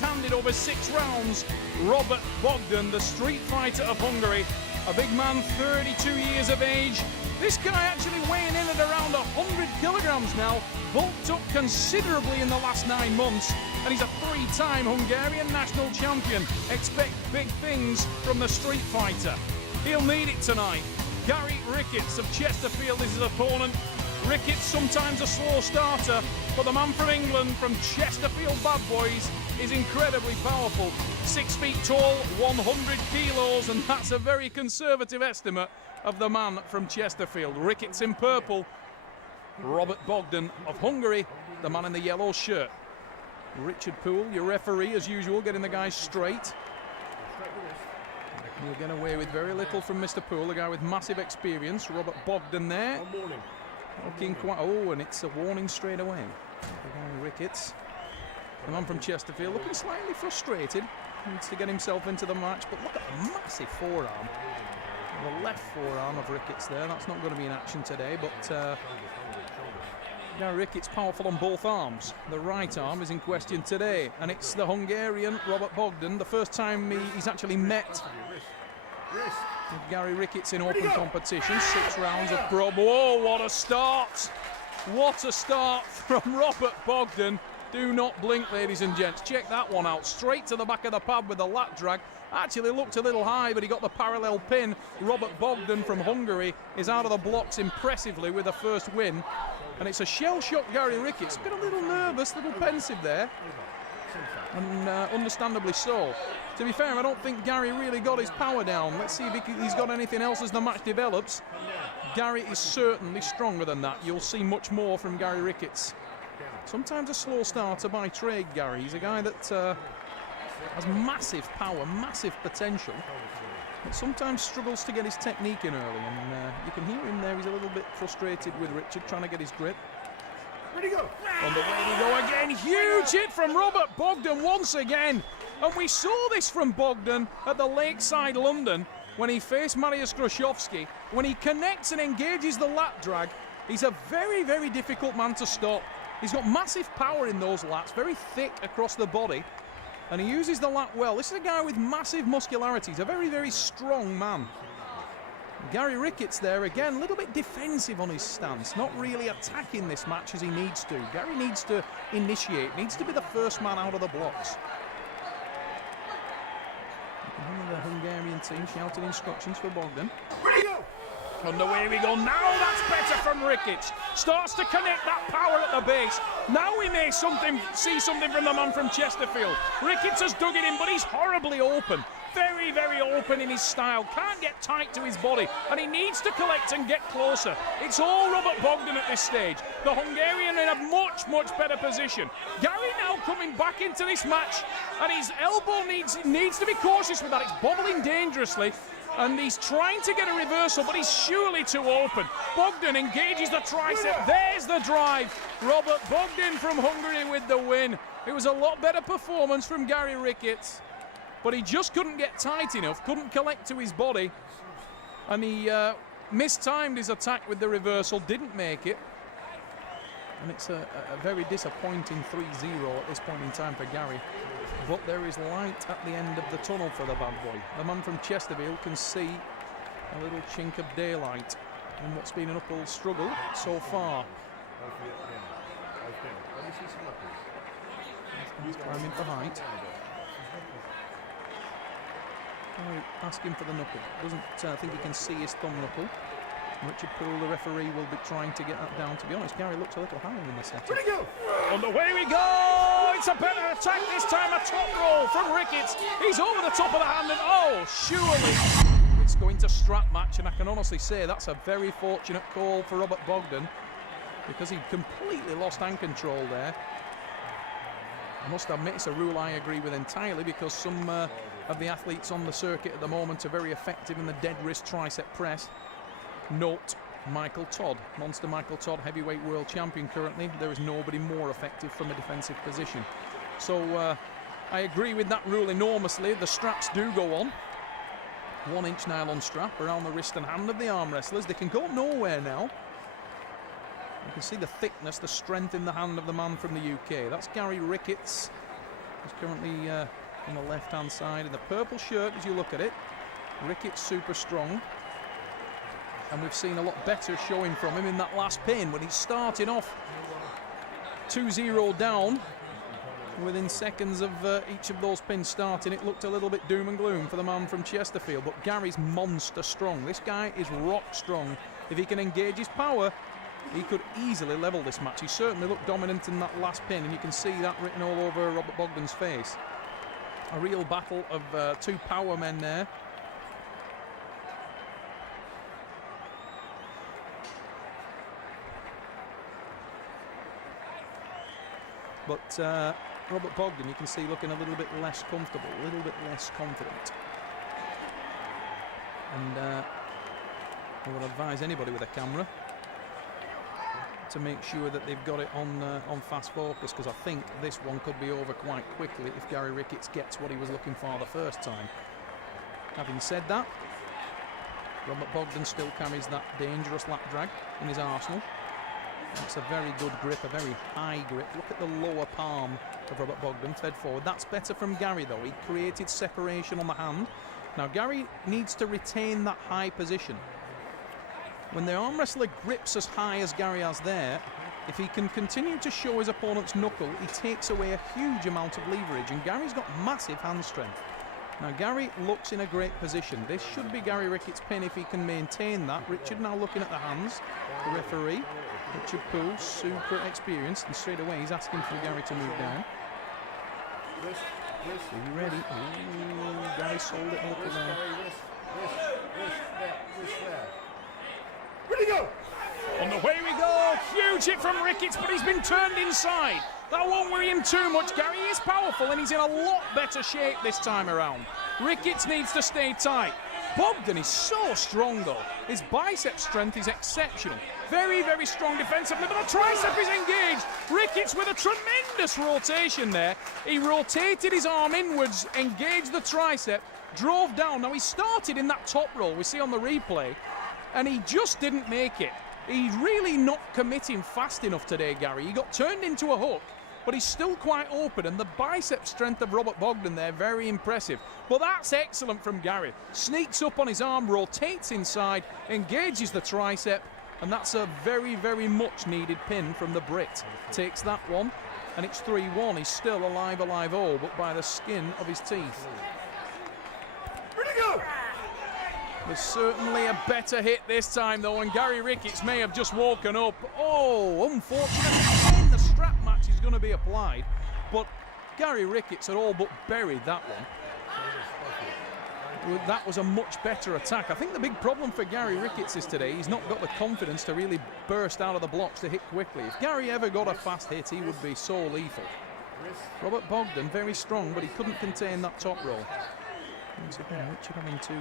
right-handed over 6 rounds. Robert Bogdan, the street fighter of Hungary. A big man, 32 years of age. This guy actually weighing in at around 100 kilograms now. Bulked up considerably in the last 9 months. And he's a 3-time Hungarian national champion. Expect big things from the street fighter. He'll need it tonight. Gary Ricketts of Chesterfield is his opponent. Ricketts, sometimes a slow starter, but the man from England, from Chesterfield Bad Boys, is incredibly powerful. 6 feet tall, 100 kilos, and that's a very conservative estimate of the man from Chesterfield. Ricketts in purple, Robert Bogdan of Hungary, the man in the yellow shirt. Richard Poole, your referee, as usual, getting the guys straight. You'll get away with very little from Mr. Poole, a guy with massive experience. Robert Bogdan there. Looking quite... Oh, and it's a warning straight away. Ricketts, the man from Chesterfield, looking slightly frustrated. Needs to get himself into the match, but look at the massive forearm. The left forearm of Ricketts there. That's not going to be in action today, but Gary Ricketts powerful on both arms. The right arm is in question today, and it's the Hungarian Robert Bogdan. The first time he's actually met with Gary Ricketts in open competition. 6 rounds of prob. Whoa, what a start! What a start from Robert Bogdan. Do not blink, ladies and gents. Check that one out. Straight to the back of the pad with the lat drag. Actually looked a little high, but he got the parallel pin. Robert Bogdan from Hungary is out of the blocks impressively with a first win. And it's a shell-shocked Gary Ricketts. Got a little nervous, a little pensive there. And understandably so. To be fair, I don't think Gary really got his power down. Let's see if he's got anything else as the match develops. Gary is certainly stronger than that. You'll see much more from Gary Ricketts. Sometimes a slow starter by trade, Gary. He's a guy that has massive power, massive potential, but sometimes struggles to get his technique in early. And you can hear him there. He's a little bit frustrated with Richard, trying to get his grip. Ready to go. On the way we go again. Huge hit from Robert Bogdan once again. And we saw this from Bogdan at the Lakeside London when he faced Mariusz Groszowski. When he connects and engages the lat drag, he's a very, very difficult man to stop. He's got massive power in those lats, very thick across the body, and he uses the lat well. This is a guy with massive muscularity. He's a very, very strong man. Gary Ricketts there again, a little bit defensive on his stance, not really attacking this match as he needs to. Gary needs to initiate, needs to be the first man out of the blocks. The Hungarian team shouting instructions for Bogdan. Ready to go. And away we go. Now that's better from Ricketts. Starts to connect that power at the base. Now we may see something from the man from Chesterfield. Ricketts has dug it in, but he's horribly open. Very, very open in his style. Can't get tight to his body, and he needs to collect and get closer. It's all Robert Bogdan at this stage. The Hungarian in a much, much better position. Gary now coming back into this match, and his elbow needs to be cautious with that. It's bobbling dangerously. And he's trying to get a reversal, but he's surely too open. Bogdan engages the tricep. There's the drive. Robert Bogdan from Hungary with the win. It was a lot better performance from Gary Ricketts, but he just couldn't get tight enough, couldn't collect to his body, and he mistimed his attack with the reversal, didn't make it. And it's a very disappointing 3-0 at this point in time for Gary. But there is light at the end of the tunnel for the bad boy. The man from Chesterfield can see a little chink of daylight in what's been an uphill struggle so far. He's climbing for height. Asking for the knuckle. Doesn't think he can see his thumb knuckle. Richard Poole, the referee, will be trying to get that down. To be honest, Gary looks a little higher in the set. Ready to go. And away we go! It's a better attack this time. A top roll from Ricketts. He's over the top of the hand, and oh, surely it's going to strap match. And I can honestly say that's a very fortunate call for Robert Bogdan, because he completely lost hand control there. I must admit, it's a rule I agree with entirely, because some of the athletes on the circuit at the moment are very effective in the dead wrist tricep press. Note Michael Todd, Monster Michael Todd, heavyweight world champion currently. There is nobody more effective from a defensive position. So I agree with that rule enormously. The straps do go on. 1-inch nylon strap around the wrist and hand of the arm wrestlers. They can go nowhere now. You can see the thickness, the strength in the hand of the man from the UK. That's Gary Ricketts. He's currently on the left-hand side in the purple shirt as you look at it. Ricketts super strong. And we've seen a lot better showing from him in that last pin when he started off 2-0 down. Within seconds of each of those pins starting, it looked a little bit doom and gloom for the man from Chesterfield. But Gary's monster strong. This guy is rock strong. If he can engage his power, he could easily level this match. He certainly looked dominant in that last pin, and you can see that written all over Robert Bogdan's face. A real battle of two power men there. But Robert Bogdan, you can see, looking a little bit less comfortable, a little bit less confident. And I would advise anybody with a camera to make sure that they've got it on fast focus, because I think this one could be over quite quickly if Gary Ricketts gets what he was looking for the first time. Having said that, Robert Bogdan still carries that dangerous lap drag in his arsenal. That's a very good grip, a very high grip. Look at the lower palm of Robert Bogdan, fed forward. That's better from Gary, though. He created separation on the hand. Now, Gary needs to retain that high position. When the arm wrestler grips as high as Gary has there, if he can continue to show his opponent's knuckle, he takes away a huge amount of leverage, and Gary's got massive hand strength. Now, Gary looks in a great position. This should be Gary Ricketts' pin if he can maintain that. Richard now looking at the hands. The referee, Richard Poole, super experienced, and straight away he's asking for Gary to move down. Are you ready? Ooh, Gary sold it a little there. Ready, go! On the way we go. Huge hit from Ricketts, but he's been turned inside. That won't worry him too much. Gary is powerful, and he's in a lot better shape this time around. Ricketts needs to stay tight. Bogdan is so strong, though. His bicep strength is exceptional. Very, very strong defensively, but the tricep is engaged. Ricketts with a tremendous rotation there. He rotated his arm inwards, engaged the tricep, drove down. Now, he started in that top roll we see on the replay, and he just didn't make it. He's really not committing fast enough today, Gary. He got turned into a hook, but he's still quite open, and the bicep strength of Robert Bogdan there, very impressive. But that's excellent from Gary. Sneaks up on his arm, rotates inside, engages the tricep, and that's a very, very much needed pin from the Brit. Takes that one, and it's 3-1. He's still alive, oh, but by the skin of his teeth. Ready, go! There's certainly a better hit this time, though, and Gary Ricketts may have just woken up. Oh, unfortunately, the strap match is going to be applied, but Gary Ricketts had all but buried that one. That was a much better attack. I think the big problem for Gary Ricketts is today he's not got the confidence to really burst out of the blocks to hit quickly. If Gary ever got a fast hit, he would be so lethal. Robert Bogdan, very strong, but he couldn't contain that top roll. Richard having to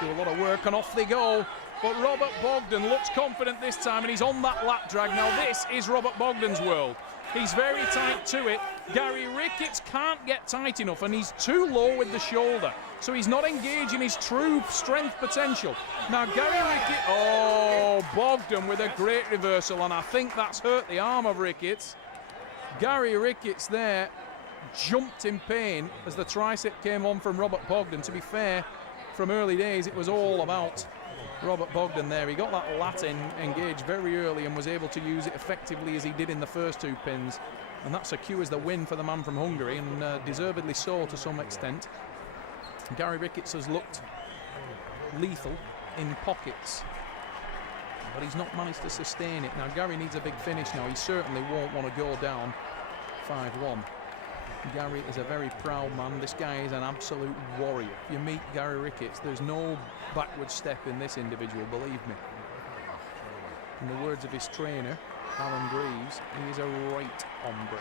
do a lot of work, and off they go. But Robert Bogdan looks confident this time, and he's on that lap drag. Now, this is Robert Bogdan's world. He's very tight to it. Gary Ricketts can't get tight enough, and he's too low with the shoulder. So he's not engaging his true strength potential. Now, Gary Ricketts... Oh, Bogdan with a great reversal, and I think that's hurt the arm of Ricketts. Gary Ricketts there jumped in pain as the tricep came on from Robert Bogdan. To be fair, from early days, it was all about Robert Bogdan there. He got that Latin engaged very early and was able to use it effectively as he did in the first two pins. And that secures the win for the man from Hungary, and deservedly so to some extent. Gary Ricketts has looked lethal in pockets, but he's not managed to sustain it. Now, Gary needs a big finish now. He certainly won't want to go down 5-1. Gary is a very proud man. This guy is an absolute warrior. If you meet Gary Ricketts, there's no backward step in this individual, believe me. In the words of his trainer, Alan Greaves, he is a right hombre.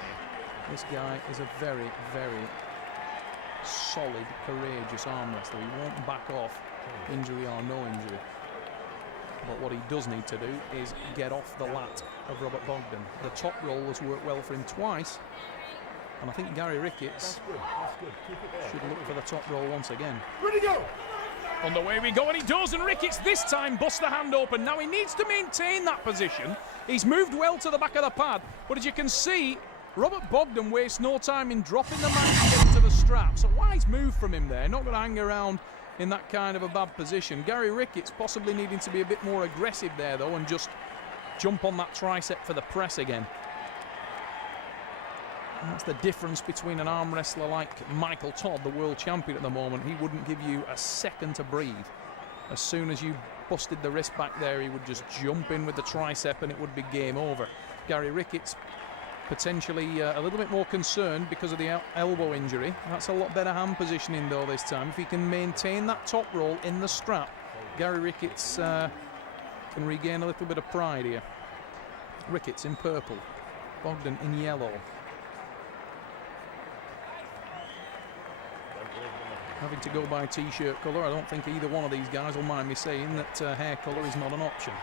This guy is a very, very solid, courageous arm wrestler. He won't back off, injury or no injury. But what he does need to do is get off the lat of Robert Bogdan. The top roll has worked well for him twice, and I think Gary Ricketts should look for the top roll once again. Ready, go! On the way we go, and he does, and Ricketts this time busts the hand open. Now he needs to maintain that position. He's moved well to the back of the pad, but as you can see, Robert Bogdan wastes no time in dropping the man to get into the strap. So wise move from him there. Not going to hang around in that kind of a bad position. Gary Ricketts possibly needing to be a bit more aggressive there, though, and just jump on that tricep for the press again. And that's the difference between an arm wrestler like Michael Todd, the world champion at the moment. He wouldn't give you a second to breathe. As soon as you busted the wrist back there, he would just jump in with the tricep and it would be game over. Gary Ricketts potentially a little bit more concerned because of the elbow injury. That's a lot better hand positioning though this time. If he can maintain that top roll in the strap, Gary Ricketts can regain a little bit of pride here. Ricketts in purple, Bogdan in yellow. Having to go by t-shirt colour, I don't think either one of these guys will mind me saying that hair colour is not an option.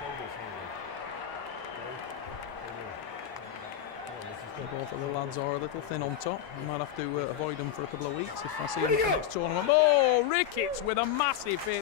Both of the lads are a little thin on top. I might have to avoid them for a couple of weeks if I see them at the next tournament. Oh, Ricketts with a massive hit.